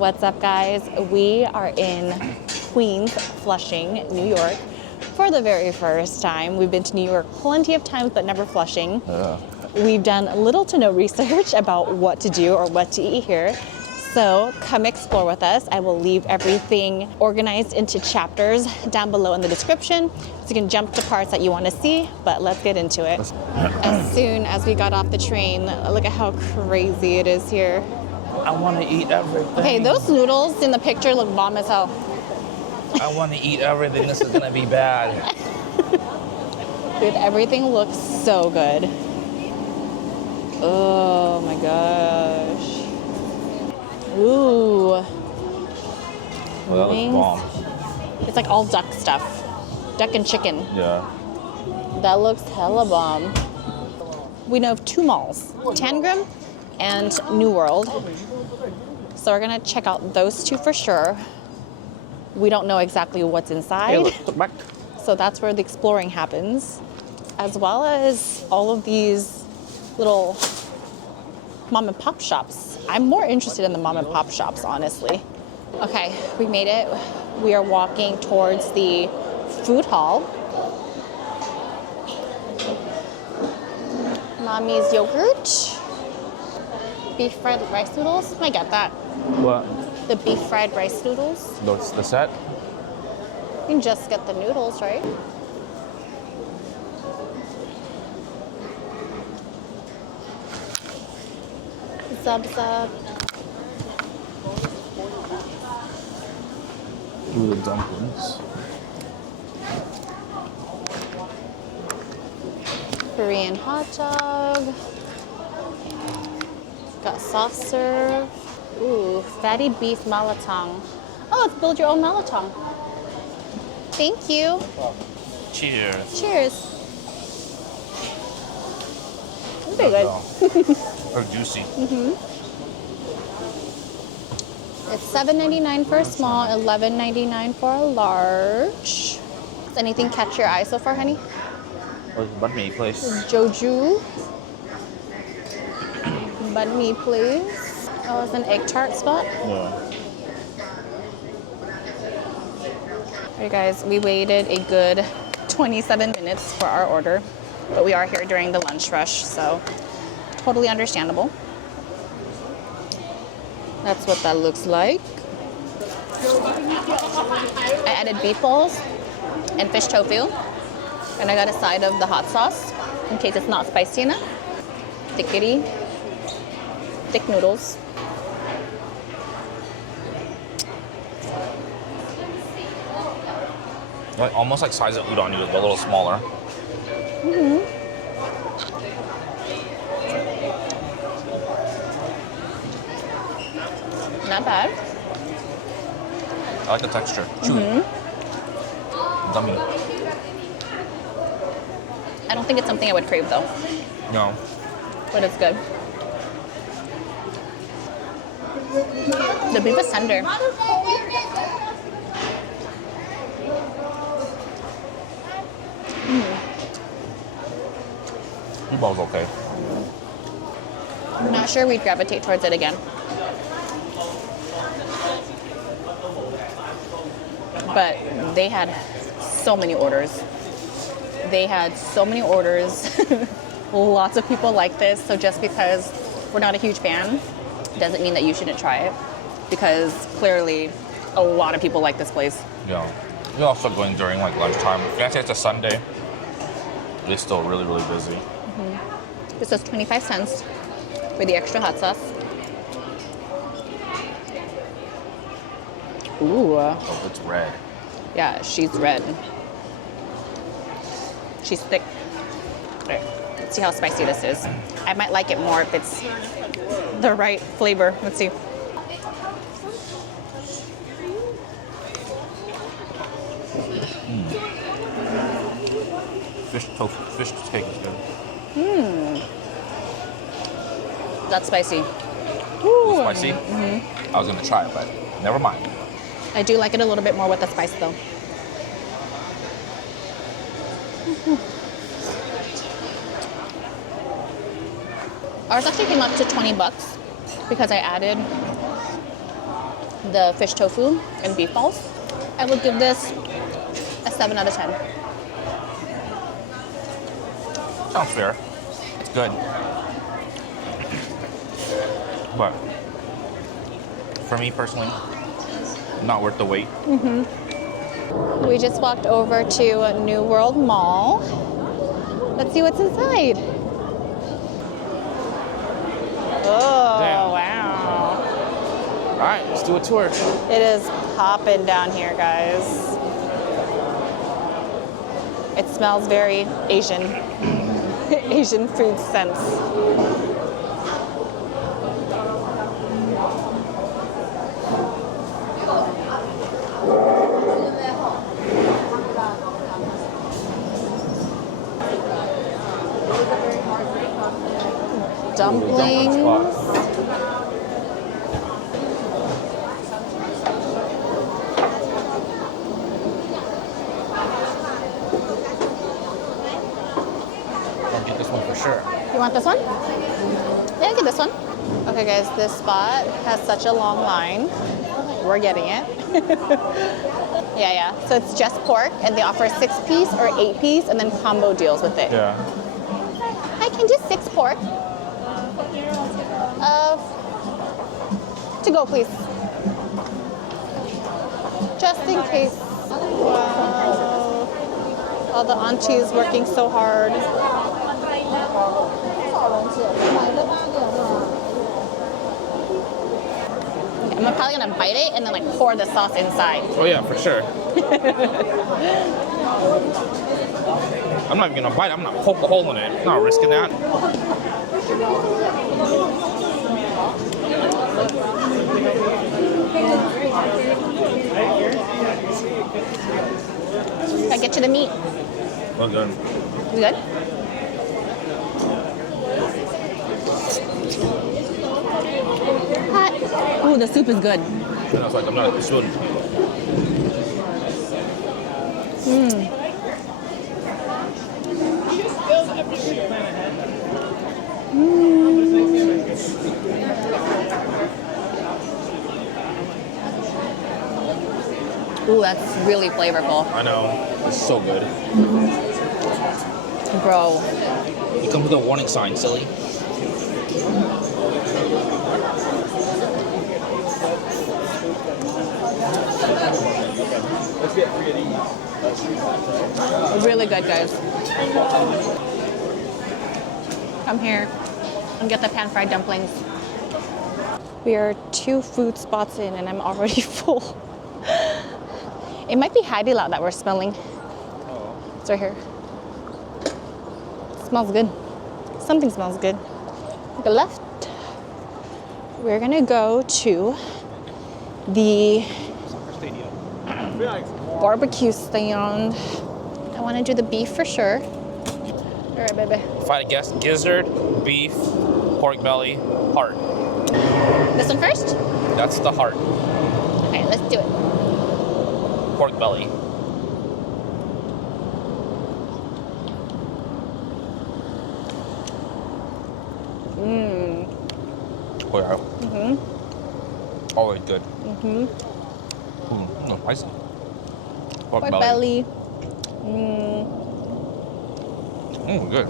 What's up, guys? We are in Queens, Flushing, New York for the very first time. We've been to New York plenty of times, but never Flushing. We've done little to no research about what to do or what to eat here. So come explore with us. I will leave everything organized into chapters down below in the description so you can jump to parts that you want to see, but let's get into it. As soon as we got off the train, look at how crazy it is here. I want to eat everything. Okay, those noodles in the picture look bomb as hell. I want to eat everything. This is going to be bad. Dude, everything looks so good. Oh my gosh. Ooh. Well, that Wings. looks bomb. It's like all duck stuff. Duck and chicken. Yeah. That looks hella bomb. We know of two malls, Tangram and New World. So we're gonna check out those two for sure. We don't know exactly what's inside. Hey, look back. So that's where the exploring happens, as well as all of these little mom and pop shops. I'm more interested in the mom and pop shops, honestly. Okay, we made it. We are walking towards the food hall. Mommy's yogurt. Beef fried rice noodles. I get that. What? The beef fried rice noodles. That's the set? You can just get the noodles, right? Zub zub. Ooh, the dumplings. Korean hot dog. Got soft serve. Ooh, fatty beef malatang. Oh, it's build your own malatang. Thank you. Cheers. Cheers. Very good. Or juicy. It's $7.99 for a small, $11.99 for a large. Does anything catch your eye so far, honey? Oh, it's banh mi place. Joju. Banh mi, please. Oh, it's an egg tart spot. Yeah. Alright guys, we waited a good 27 minutes for our order, but we are here during the lunch rush, so totally understandable. That's what that looks like. I added beef balls and fish tofu, and I got a side of the hot sauce in case it's not spicy enough. Thickety, thick noodles. Like, almost like size of udon noodles, but a little smaller. Not bad. I like the texture. Chewy. Yummy. I don't think it's something I would crave though, No. but it's good. The beef is tender. Meatball's okay. I'm not sure we'd gravitate towards it again. But they had so many orders. Lots of people like this. So just because we're not a huge fan doesn't mean that you shouldn't try it. Because clearly a lot of people like this place. Yeah. You're also going during like lunchtime. Can't say it's a Sunday. They're still really, really busy. This is 25 cents for the extra hot sauce. Ooh. Oh, it's red. Yeah, she's red. She's thick. All right, let's see how spicy this is. I might like it more if it's the right flavor. Let's see. Fish cake is good. That's spicy. Ooh. Spicy? I was gonna try it, but never mind. I do like it a little bit more with the spice though. Ours actually came up to $20 because I added the fish tofu and beef balls. I would give this a 7 out of 10. Sounds fair. It's good. But for me personally, not worth the wait. We just walked over to New World Mall. Let's see what's inside. Oh, Damn. wow. All right, let's do a tour. It is popping down here, guys. It smells very Asian. Asian food sense. Dumplings. I'll get this one for sure. You want this one? Yeah, get this one. Okay, guys, this spot has such a long line. We're getting it. Yeah. So it's just pork, and they offer 6-piece or 8-piece, and then combo deals with it. Yeah. I can do 6 pork. To go, please. Just in case. Wow. All the aunties working so hard. I'm probably gonna bite it and then like pour the sauce inside. Oh yeah, for sure. I'm not even gonna bite. I'm gonna poke a hole in it. I'm not risking that. I get you the meat. Well done. You good? Hot. Ooh, the soup is good. And I was like, I'm not a student. Ooh, that's really flavorful. I know. It's so good. Bro. You come with a warning sign, silly. Really good, guys. Come here and get the pan-fried dumplings. We are 2 food spots in and I'm already full. It might be Hai Di Lao that we're smelling. It's right here. It smells good. Something smells good. Go left. We're gonna go to the barbecue stand. I want to do the beef for sure. All right, baby. If I had to guess, gizzard, beef, pork belly, heart. This one first? That's the heart. Okay, let's do it. Pork belly. Oh yeah. Always good. Spicy. Pork belly. Good.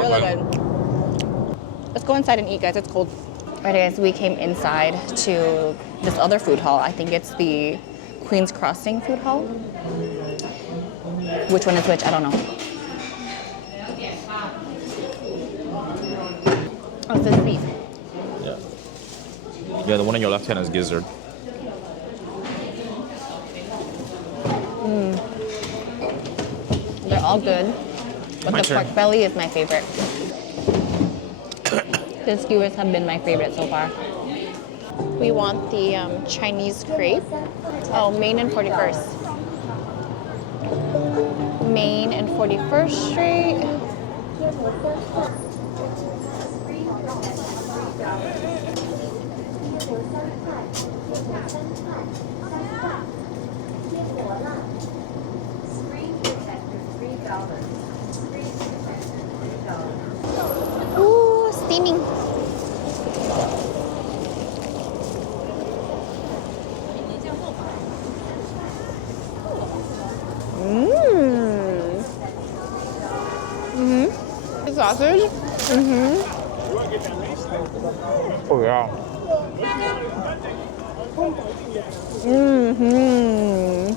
Really good. Let's go inside and eat, guys. It's cold. Alright, guys, we came inside to this other food hall. I think it's the Queen's Crossing food hall. Which one is which? I don't know. Oh, this is beef. Yeah. Yeah, the one on your left hand is gizzard. They're all good. But My the turn. pork belly is my favorite. The skewers have been my favorite so far. We want the Chinese crepe. Oh, Main and 41st. Main and 41st Street. Ooh, steaming. Mmm. Mm-hmm. The sausage. Mm-hmm. Oh yeah. Mm-hmm.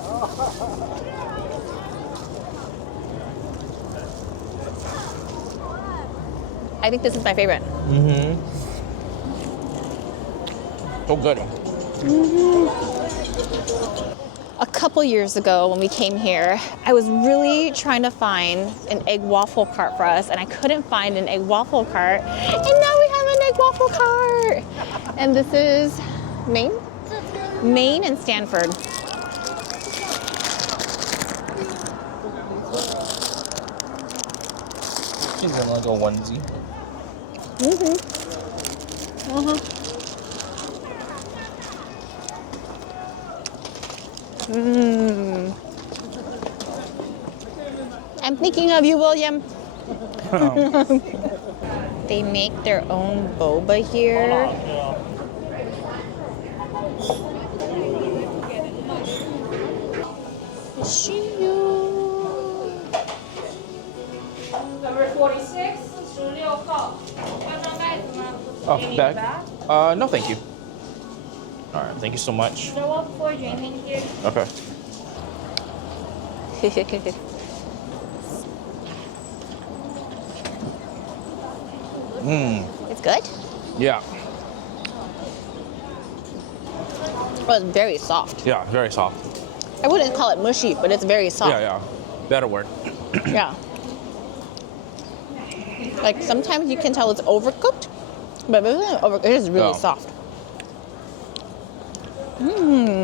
I think this is my favorite. Mm-hmm. So good. A couple years ago when we came here, I was really trying to find an egg waffle cart for us, and I couldn't find an egg waffle cart. And now we have an egg waffle cart. And this is Maine? Maine and Stanford. She's in like a onesie. Mm-hmm. Uh-huh. Mmm. I'm thinking of you, William. They make their own boba here. Number 46, 16号，要装袋子吗？ Oh, bag? No, thank you. All right, thank you so much. Show up for drinking here. Okay. It's good? Yeah. Oh, it's very soft. Yeah, very soft. I wouldn't call it mushy, but it's very soft. Yeah, yeah. Better word. Yeah. Like sometimes you can tell it's overcooked, but it isn't overcooked. It is really Yeah. soft. Mmm.